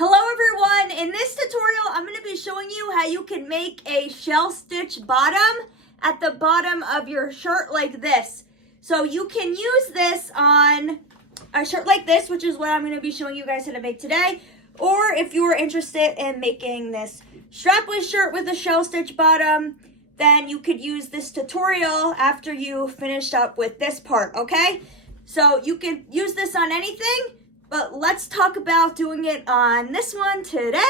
Hello everyone, in this tutorial I'm going to be showing you how you can make a shell stitch bottom at the bottom of your shirt like this. So you can use this on a shirt like this, which is what I'm going to be showing you guys how to make today. Or if you are interested in making this strapless shirt with a shell stitch bottom, then you could use this tutorial after you finished up with this part, okay? So you can use this on anything. But let's talk about doing it on this one today.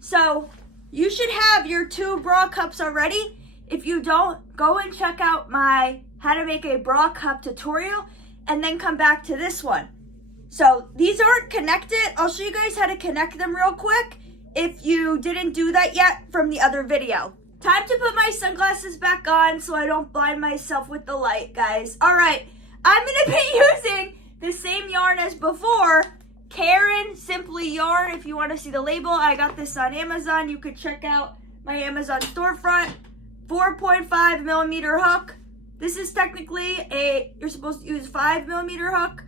So you should have your 2 bra cups already. If you don't, go and check out my how to make a bra cup tutorial and then come back to this one. So these aren't connected. I'll show you guys how to connect them real quick if you didn't do that yet from the other video. Time to put my sunglasses back on so I don't blind myself with the light, guys. All right, I'm gonna be using the same yarn as before, Karen Simply Yarn. If you want to see the label, I got this on Amazon. You could check out my Amazon storefront. 4.5 millimeter hook. This is technically you're supposed to use 5 millimeter hook,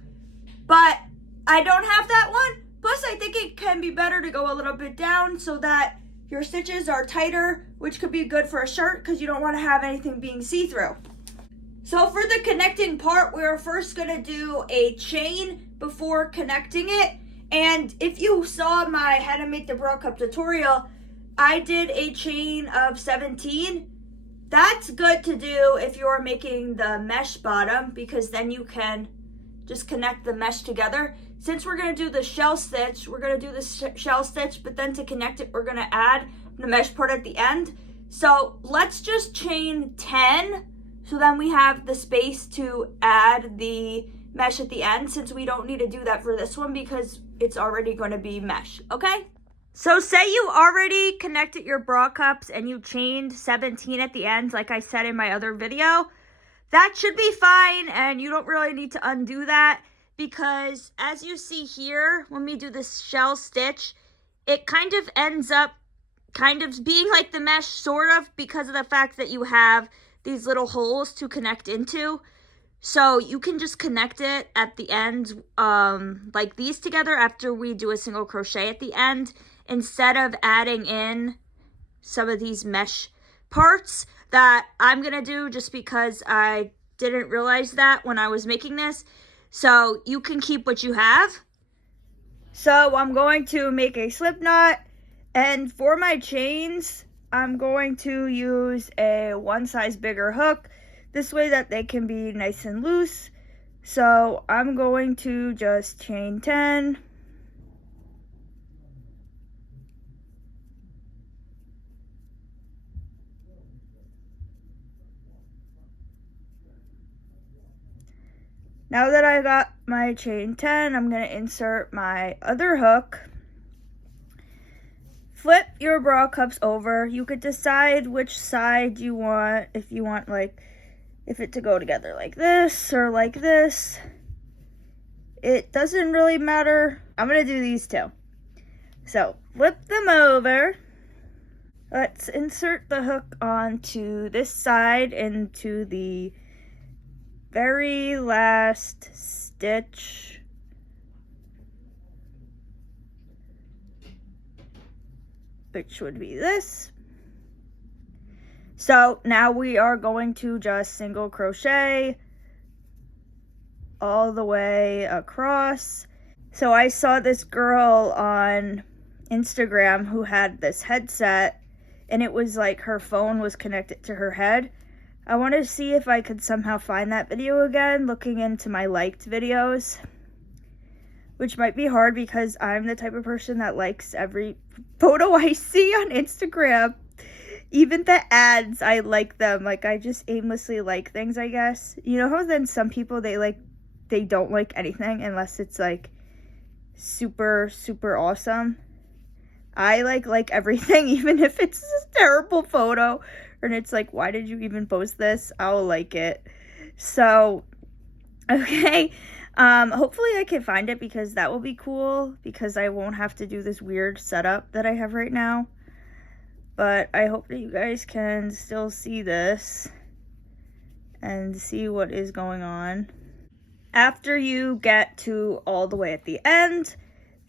but I don't have that one. Plus, I think it can be better to go a little bit down so that your stitches are tighter, which could be good for a shirt because you don't want to have anything being see-through. So for the connecting part, we're first going to do a chain before connecting it. And if you saw my how to make the bra cup tutorial, I did a chain of 17. That's good to do if you're making the mesh bottom because then you can just connect the mesh together. Since we're going to do the shell stitch, we're going to do the shell stitch, but then to connect it, we're going to add the mesh part at the end. So let's just chain 10. So then we have the space to add the mesh at the end, since we don't need to do that for this one because it's already going to be mesh, okay? So say you already connected your bra cups and you chained 17 at the end, like I said in my other video. That should be fine, and you don't really need to undo that because as you see here, when we do this shell stitch, it kind of ends up kind of being like the mesh, sort of, because of the fact that you have these little holes to connect into. So you can just connect it at the end like these together after we do a single crochet at the end, instead of adding in some of these mesh parts that I'm gonna do just because I didn't realize that when I was making this. So you can keep what you have. So I'm going to make a slip knot, and for my chains I'm going to use a 1 size bigger hook, this way that they can be nice and loose. So I'm going to just chain 10. Now that I got my chain 10, I'm going to insert my other hook. Flip your bra cups over. You could decide which side you want, if you want if it to go together like this or like this. It doesn't really matter. I'm going to do these two. So flip them over. Let's insert the hook onto this side into the very last stitch. Which would be this. So now we are going to just single crochet all the way across. So I saw this girl on Instagram who had this headset, and it was like her phone was connected to her head. I want to see if I could somehow find that video again, looking into my liked videos, which might be hard because I'm the type of person that likes every photo I see on Instagram. Even the ads, I like them. Like, I just aimlessly like things, I guess. You know how then some people, they don't like anything unless it's like super, super awesome? I like everything, even if it's a terrible photo and it's like, why did you even post this? I'll like it. So, okay. Hopefully I can find it because that will be cool because I won't have to do this weird setup that I have right now. But I hope that you guys can still see this and see what is going on. After you get to all the way at the end,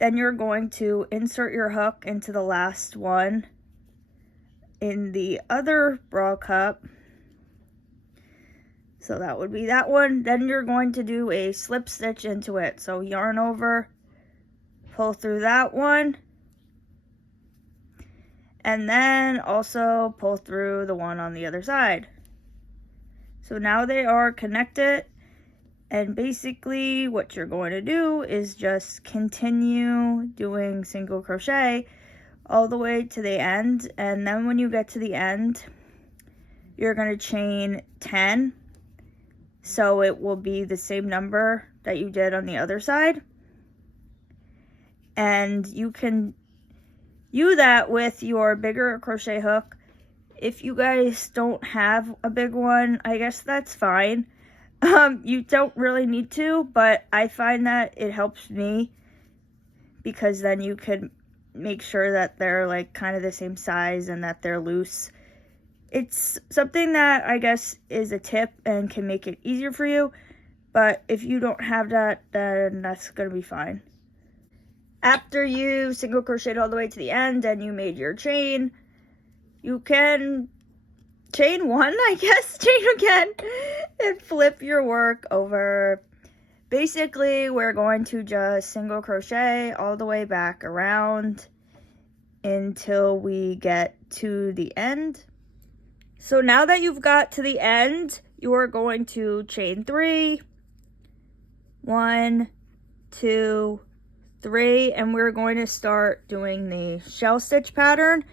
Then you're going to insert your hook into the last one in the other bra cup. So that would be that one. Then you're going to do a slip stitch into it. So yarn over, pull through that one, and then also pull through the one on the other side. So now they are connected, and basically what you're going to do is just continue doing single crochet all the way to the end, and then when you get to the end, you're going to chain 10, so it will be the same number that you did on the other side. And you can do that with your bigger crochet hook. If you guys don't have a big one, I guess that's fine. You don't really need to, but I find that it helps me because then you can make sure that they're like kind of the same size and that they're loose. It's something that I guess is a tip and can make it easier for you, but if you don't have that, then that's going to be fine. After you single crocheted all the way to the end and you made your chain, you can chain one, I guess, chain again, and flip your work over. Basically, we're going to just single crochet all the way back around until we get to the end. So now that you've got to the end, you are going to chain 3, 1, 2, 3, and we're going to start doing the shell stitch pattern.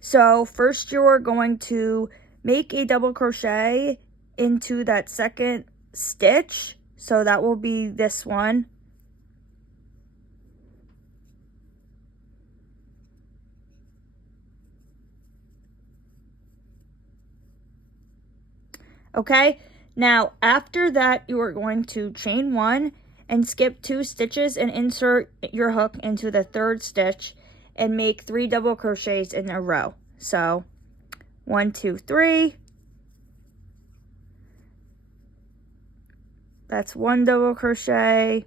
So first you're going to make a double crochet into that second stitch. So that will be this one. Okay, now after that you are going to chain 1 and skip 2 stitches and insert your hook into the third stitch and make 3 double crochets in a row. So 1, 2, 3. That's 1 double crochet.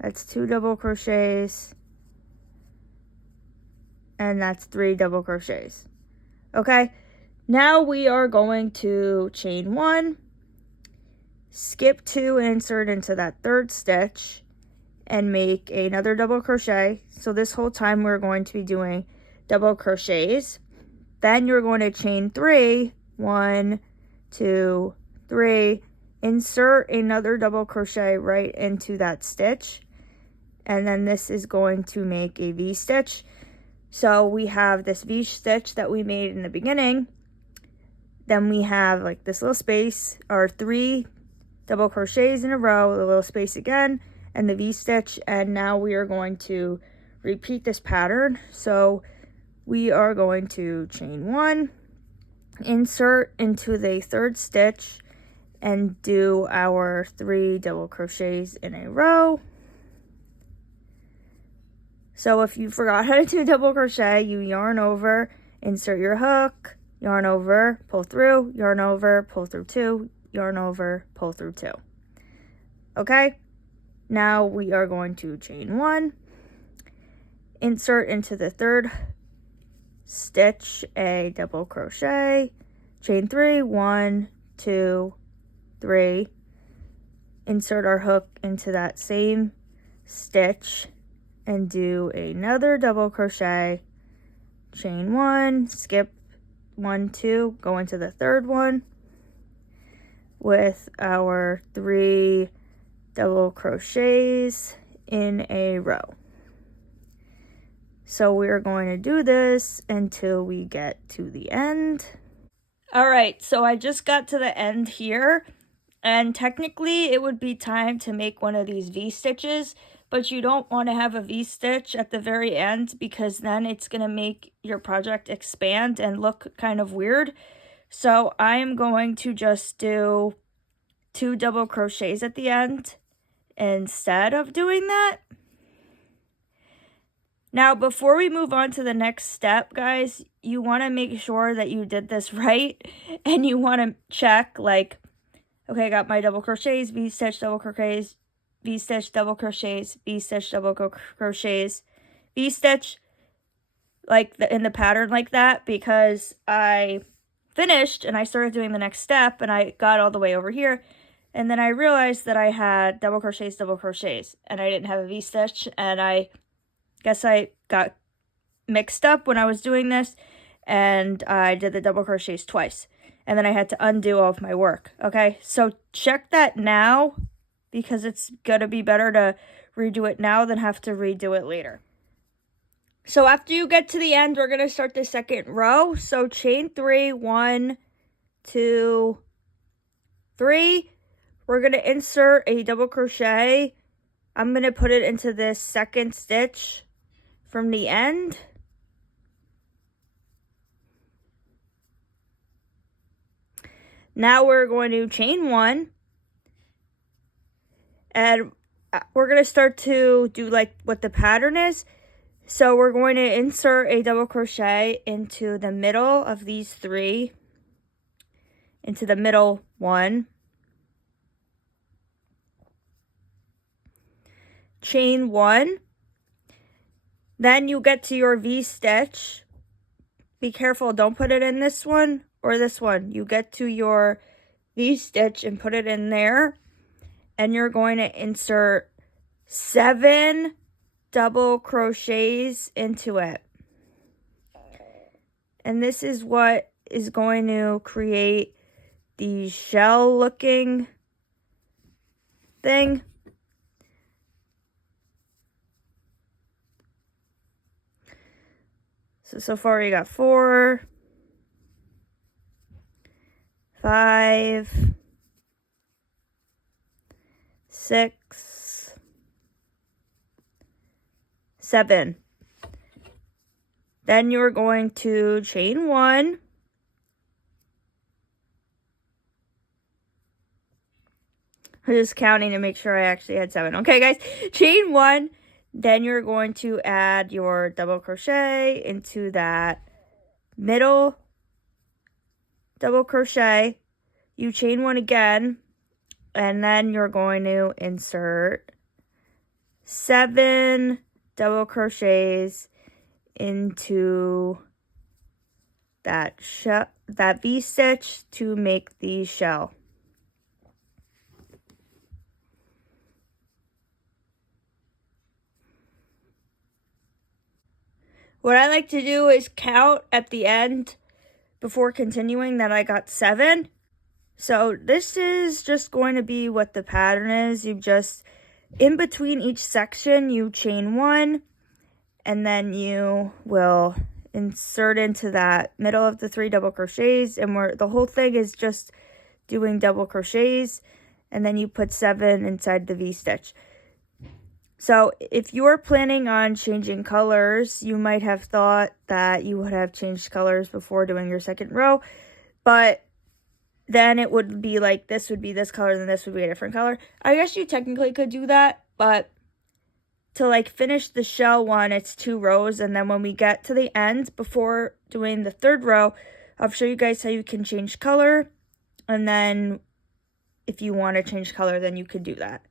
That's 2 double crochets. And that's 3 double crochets. Okay, now we are going to chain 1, skip 2 and insert into that third stitch and make another double crochet. So this whole time we're going to be doing double crochets. Then you're going to chain 3, 1, 2, 3, insert another double crochet right into that stitch, and then this is going to make a V-stitch. So we have this V-stitch that we made in the beginning, then we have like this little space, or 3 double crochets in a row, a little space again, and the V-stitch, and now we are going to repeat this pattern. So we are going to chain 1, insert into the third stitch, and do our 3 double crochets in a row. So if you forgot how to do double crochet, you yarn over, insert your hook, yarn over, pull through, yarn over, pull through 2, yarn over, pull through 2. Okay, now we are going to chain 1, insert into the third stitch a double crochet, chain 3, 1, 2, 3, insert our hook into that same stitch and do another double crochet, chain 1, skip 1, 2, go into the third one with our 3 double crochets in a row. So we're going to do this until we get to the end. All right, so I just got to the end here, and technically it would be time to make one of these V-stitches, but you don't want to have a V-stitch at the very end because then it's going to make your project expand and look kind of weird. So I am going to just do 2 double crochets at the end instead of doing that. Now, before we move on to the next step, guys, you want to make sure that you did this right, and you want to check, like, Okay, I got my double crochets, V-stitch, double crochets, V-stitch, double crochets, V-stitch, double crochets, V-stitch, like in the pattern like that, because I finished and I started doing the next step and I got all the way over here, and then I realized that I had double crochets, and I didn't have a V-stitch, and I guess I got mixed up when I was doing this, and I did the double crochets twice, and then I had to undo all of my work. Okay, so check that now, because it's gonna be better to redo it now than have to redo it later. So after you get to the end, we're gonna start the second row. So chain 3, 1, 2, 3. We're gonna insert a double crochet. I'm gonna put it into this second stitch from the end. Now we're going to chain 1, and we're going to start to do like what the pattern is. So we're going to insert a double crochet into the middle of these 3, into the middle one, chain 1, then you get to your V-stitch. Be careful, don't put it in this one or this one. You get to your V-stitch and put it in there, and you're going to insert 7 double crochets into it. And this is what is going to create the shell looking thing. So far we got 4, 5, 6, 7. Then you're going to chain 1. I'm just counting to make sure I actually had 7. Okay, guys, chain 1. Then you're going to add your double crochet into that middle double crochet. You chain 1 again, and then you're going to insert 7 double crochets into that V-stitch to make the shell. What I like to do is count at the end before continuing that I got 7. So this is just going to be what the pattern is. You just, in between each section, you chain 1, and then you will insert into that middle of the 3 double crochets, and the whole thing is just doing double crochets, and then you put 7 inside the V-stitch. So if you're planning on changing colors, you might have thought that you would have changed colors before doing your second row, but then it would be like this would be this color, then this would be a different color. I guess you technically could do that, but to like finish the shell one, it's 2 rows, and then when we get to the end, before doing the third row, I'll show you guys how you can change color, and then if you want to change color, then you could do that.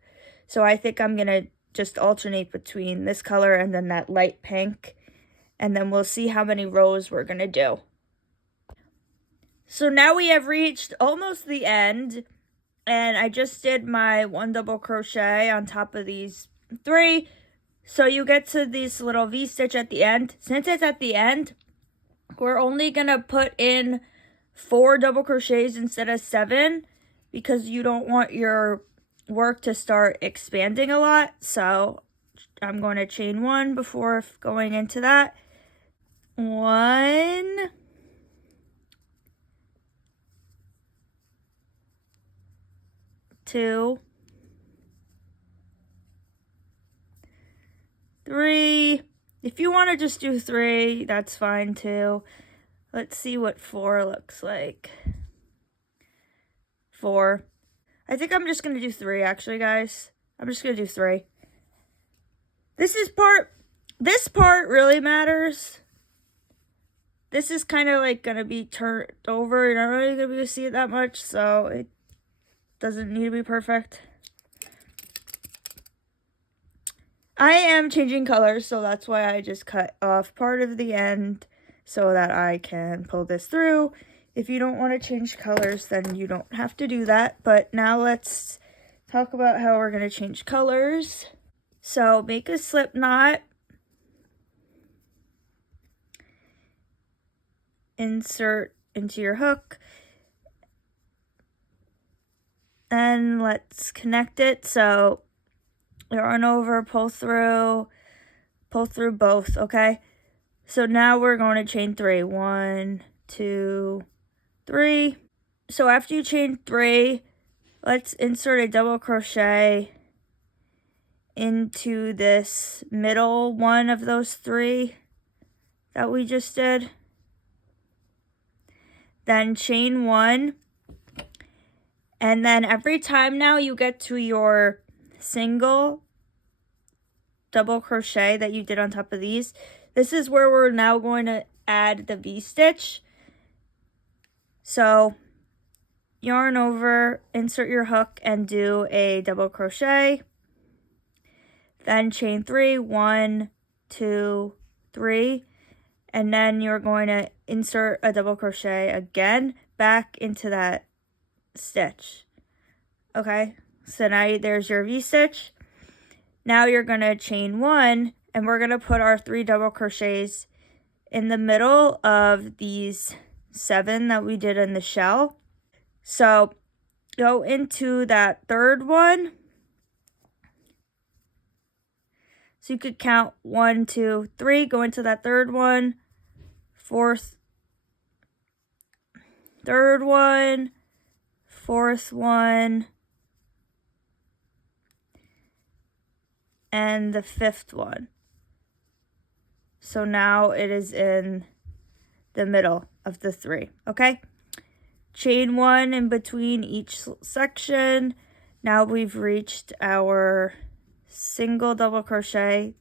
So I think I'm going to just alternate between this color and then that light pink, and then we'll see how many rows we're going to do. So now we have reached almost the end, and I just did my 1 double crochet on top of these 3. So you get to this little V-stitch at the end. Since it's at the end, we're only going to put in 4 double crochets instead of 7, because you don't want your work to start expanding a lot. So I'm going to chain 1 before going into that. 1, 2, 3. If you want to just do 3, that's fine too. Let's see what 4 looks like. 4. I think I'm just going to do 3, actually, guys. I'm just going to do 3. This part really matters. This is kind of like going to be turned over. You're not really going to be able to see it that much, so it doesn't need to be perfect. I am changing colors, so that's why I just cut off part of the end so that I can pull this through. If you don't want to change colors, then you don't have to do that. But now let's talk about how we're going to change colors. So make a slip knot. Insert into your hook. Then let's connect it. So yarn over, pull through both, okay? So now we're going to chain 3. 1, 2, 3. So after you chain 3, let's insert a double crochet into this middle one of those 3 that we just did. Then chain 1. And then every time now you get to your single double crochet that you did on top of these, this is where we're now going to add the V-stitch. So yarn over, insert your hook, and do a double crochet. Then chain 3, 1, 2, 3. And then you're going to insert a double crochet again back into that stitch. Okay, so now there's your V-stitch. Now you're going to chain 1, and we're going to put our 3 double crochets in the middle of these 7 that we did in the shell. So go into that 3rd one. So you could count 1, 2, 3, go into that 3rd one, 4th, 3rd one, 4th one, and the 5th one. So now it is in the middle of the 3, okay? Chain 1 in between each section. Now we've reached our single double crochet.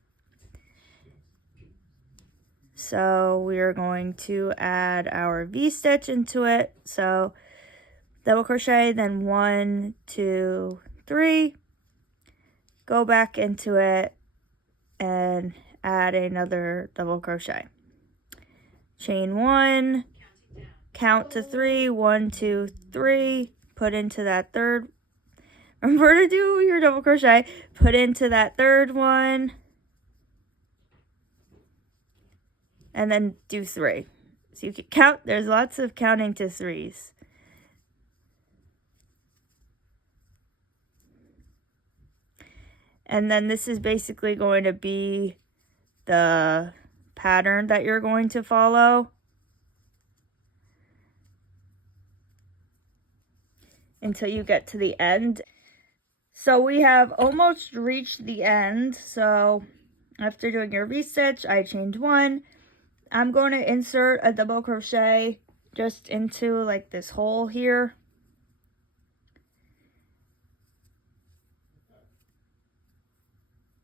So we are going to add our V-stitch into it. So double crochet, then 1, 2, 3. Go back into it and add another double crochet. Chain 1, count to 3, 1, 2, 3, put into that 3rd. Remember to do your double crochet, put into that 3rd one, and then do 3. So you can count, there's lots of counting to 3s. And then this is basically going to be the pattern that you're going to follow until you get to the end. So we have almost reached the end. So after doing your V-stitch, I chained 1. I'm going to insert a double crochet just into like this hole here.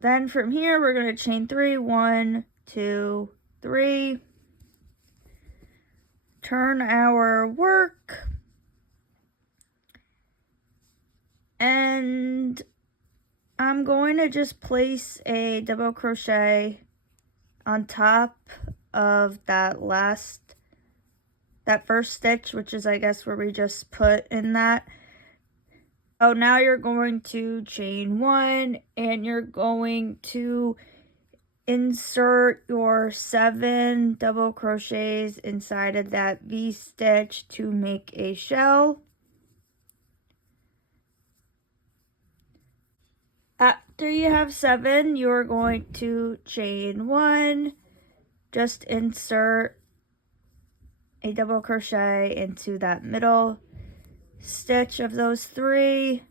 Then from here, we're going to chain 3, 1, 2, 3. Turn our work. And I'm going to just place a double crochet on top of that first stitch, which is, I guess, where we just put in that. Oh, now you're going to chain 1, and you're going to insert your 7 double crochets inside of that V-stitch to make a shell. After you have 7, you're going to chain 1, just insert a double crochet into that middle stitch of those 3,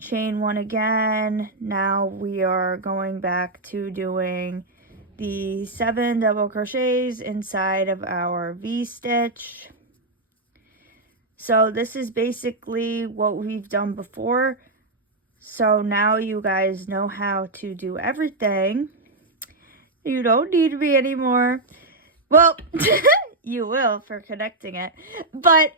chain 1 again. Now we are going back to doing the 7 double crochets inside of our V-stitch. So this is basically what we've done before. So now you guys know how to do everything. You don't need me anymore. Well, you will for connecting it. But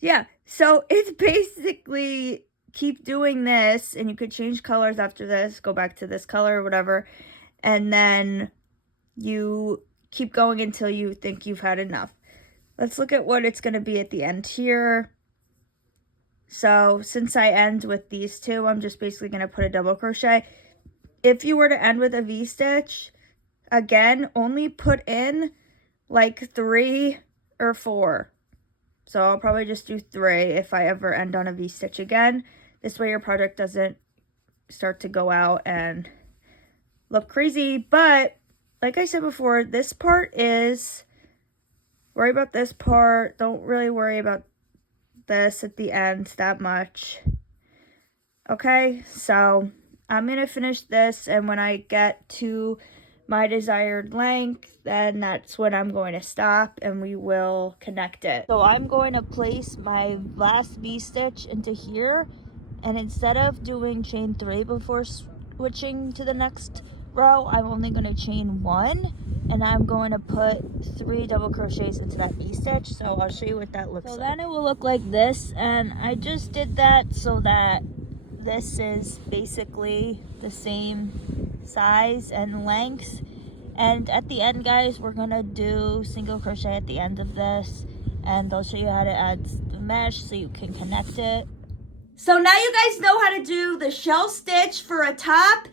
Yeah, so it's basically keep doing this, and you could change colors after this, go back to this color or whatever, and then you keep going until you think you've had enough. Let's look at what it's going to be at the end here. So since I end with these two, I'm just basically going to put a double crochet. If you were to end with a V-stitch, again, only put in like 3 or 4. So I'll probably just do 3 if I ever end on a V-stitch again. This way your project doesn't start to go out and look crazy. But like I said before, this part is, worry about this part. Don't really worry about this at the end that much. Okay, so I'm going to finish this, and when I get to my desired length, then that's when I'm going to stop and we will connect it. So I'm going to place my last V-stitch into here, and instead of doing chain 3 before switching to the next row, I'm only going to chain 1, and I'm going to put 3 double crochets into that V-stitch. So I'll show you what that looks like. So then it will look like this, and I just did that so that this is basically the same size and length. And at the end, guys, we're gonna do single crochet at the end of this, and I'll show you how to add the mesh so you can connect it. So now you guys know how to do the shell stitch for a top,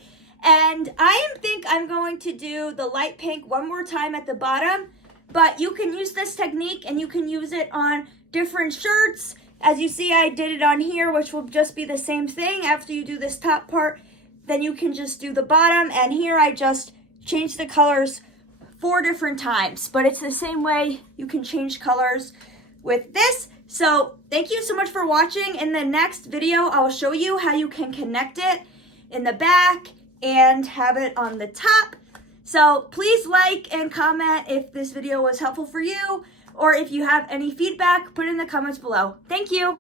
and I think I'm going to do the light pink one more time at the bottom, but you can use this technique and you can use it on different shirts. As you see, I did it on here, which will just be the same thing. After you do this top part, then you can just do the bottom. And here I just changed the colors 4 different times. But it's the same way you can change colors with this. So thank you so much for watching. In the next video, I will show you how you can connect it in the back and have it on the top. So please like and comment if this video was helpful for you. Or if you have any feedback, put it in the comments below. Thank you.